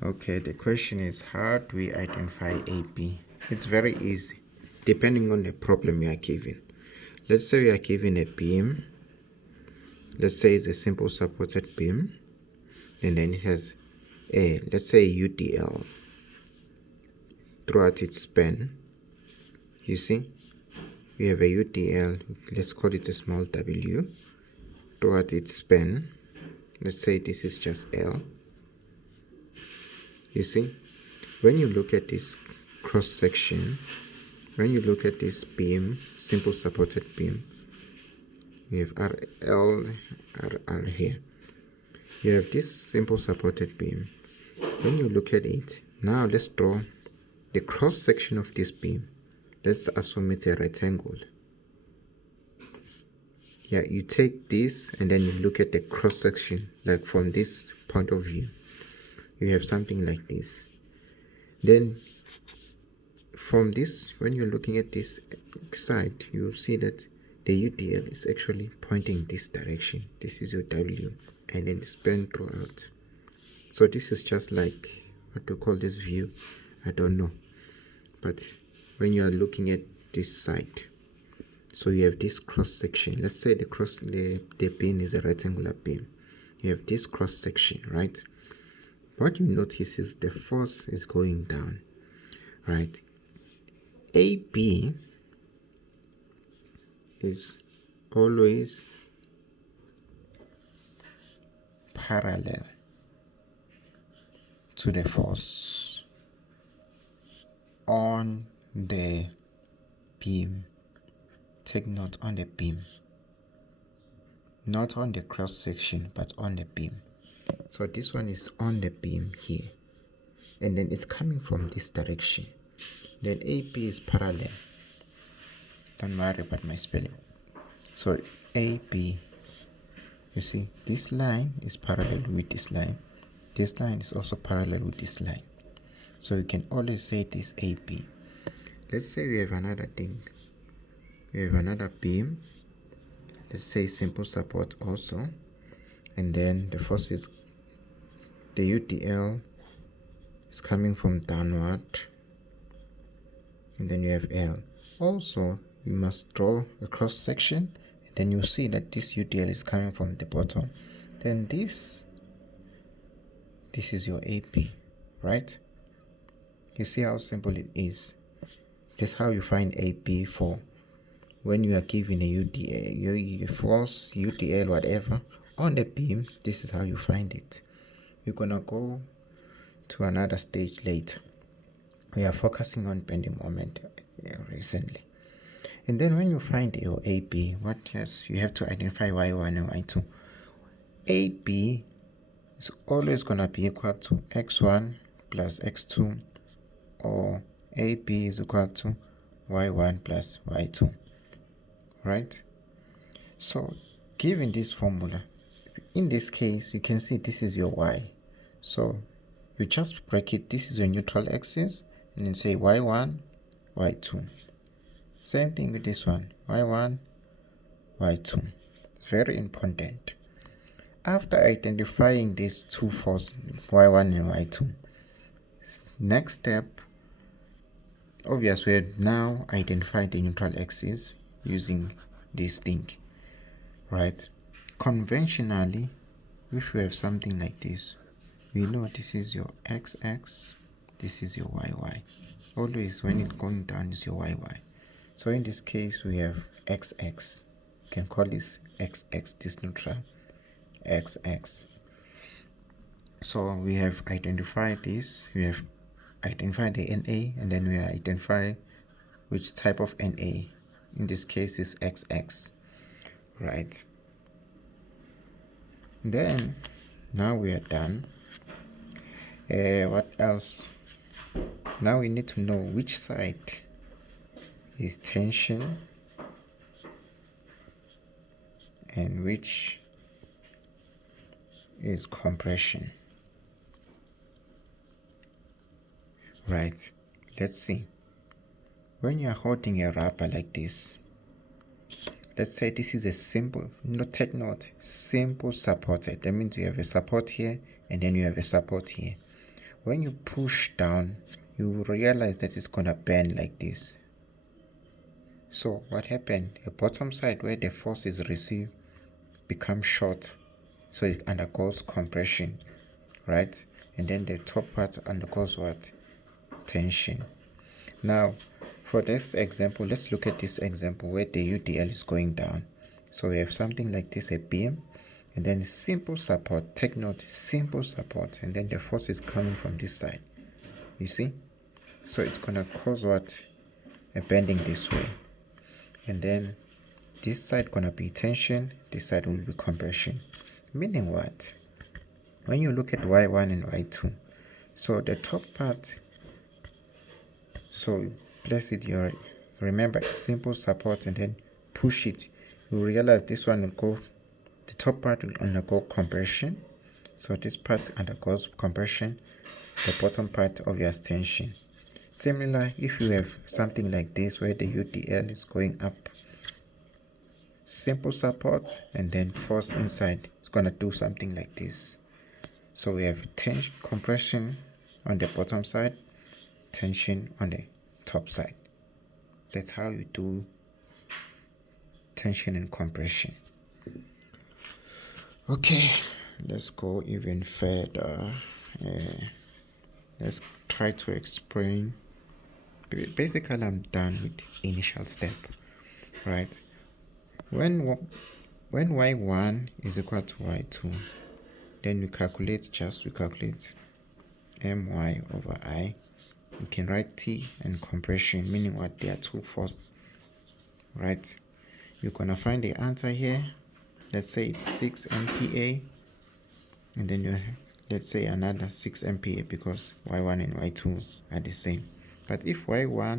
Okay, the question is, how do we identify AP? It's very easy, depending on the problem you are given. Let's say we are given a beam. Let's say it's a simple supported beam, and then it has let's say UDL throughout its span. You see, we have a UDL, let's call it a small w, throughout its span. Let's say this is just L. You see, when you look at this cross section, when you look at this beam, simple supported beam, we have RL, RR here. You have this simple supported beam. When you look at it, now let's draw the cross section of this beam. Let's assume it's a rectangle. Yeah, you take this and then you look at the cross section, like from this point of view. You have something like this. Then from this, when you're looking at this side, you'll see that the UDL is actually pointing this direction. This is your W, and then span throughout. So this is just like, what to call this view, I don't know. But when you are looking at this side, so you have this cross section. Let's say the beam is a rectangular beam. You have this cross section, right? What you notice is the force is going down, right? AB is always parallel to the force on the beam. Take note, on the beam, not on the cross section, but on the beam. So this one is on the beam here, and then it's coming from this direction. Then AB is parallel. Don't worry about my spelling. So AB, you see, this line is parallel with this line. This line is also parallel with this line. So you can always say this AB. Let's say we have another thing. We have another beam. Let's say simple support also. And then the force is, the UDL is coming from downward. And then you have L. Also, we must draw a cross section. And then you see that this UDL is coming from the bottom. Then this is your AP, right? You see how simple it is. That's how you find AP for when you are given a UDL, force, UDL, whatever, on the beam. This is how you find it. We're gonna go to another stage later. We are focusing on bending moment recently. And then when you find your AB, you have to identify Y1 and Y2. AB is always gonna be equal to X1 plus X2, or AB is equal to Y1 plus Y2. Right? So given this formula, in this case you can see this is your Y. So you just break it. This is your neutral axis, and then say Y1, Y2. Same thing with this one, Y1, Y2. It's very important. After identifying these two forces, Y1 and Y2, next step, obviously we have now identified the neutral axis using this thing, right? Conventionally, if we have something like this, we know this is your XX, this is your YY. Always when it's going down is your YY. So in this case we have XX. You can call this XX, this neutral, XX. So we have identified this, we have identified the NA, and then we identify which type of NA. In this case is XX, right? Then now we are done. What else? Now we need to know which side is tension and which is compression. Right, let's see. When you are holding a rubber like this, let's say this is a simple, take note, simple supported. That means you have a support here and then you have a support here. when you push down, you will realize that it's gonna bend like this. So what happened, the bottom side where the force is received becomes short, so it undergoes compression, right? And then the top part undergoes what? Tension. Now for this example, let's look at this example where the UDL is going down. So we have something like this, a beam, and then simple support. Take note, simple support, and then the force is coming from this side, you see? So it's gonna cause what? A bending this way, and then this side gonna be tension, this side will be compression. Meaning what? When you look at y1 and y2, so the top part, so place it your, remember, simple support, and then push it, you realize this one will go, the top part will undergo compression, so this part undergoes compression, the bottom part obvious tension. Similar, if you have something like this where the UDL is going up, simple support and then force inside, it's gonna do something like this. So we have tension, compression on the bottom side, tension on the top side. That's how you do tension and compression. Okay, let's go even further. Let's try to explain. Basically, I'm done with initial step, right? When y1 is equal to y2, then we calculate my over I. We can write T and compression, meaning what? There are two forces, right? You're gonna find the answer here. Let's say it's 6 MPa, and then you let's say another 6 MPa because y1 and y2 are the same. But if y1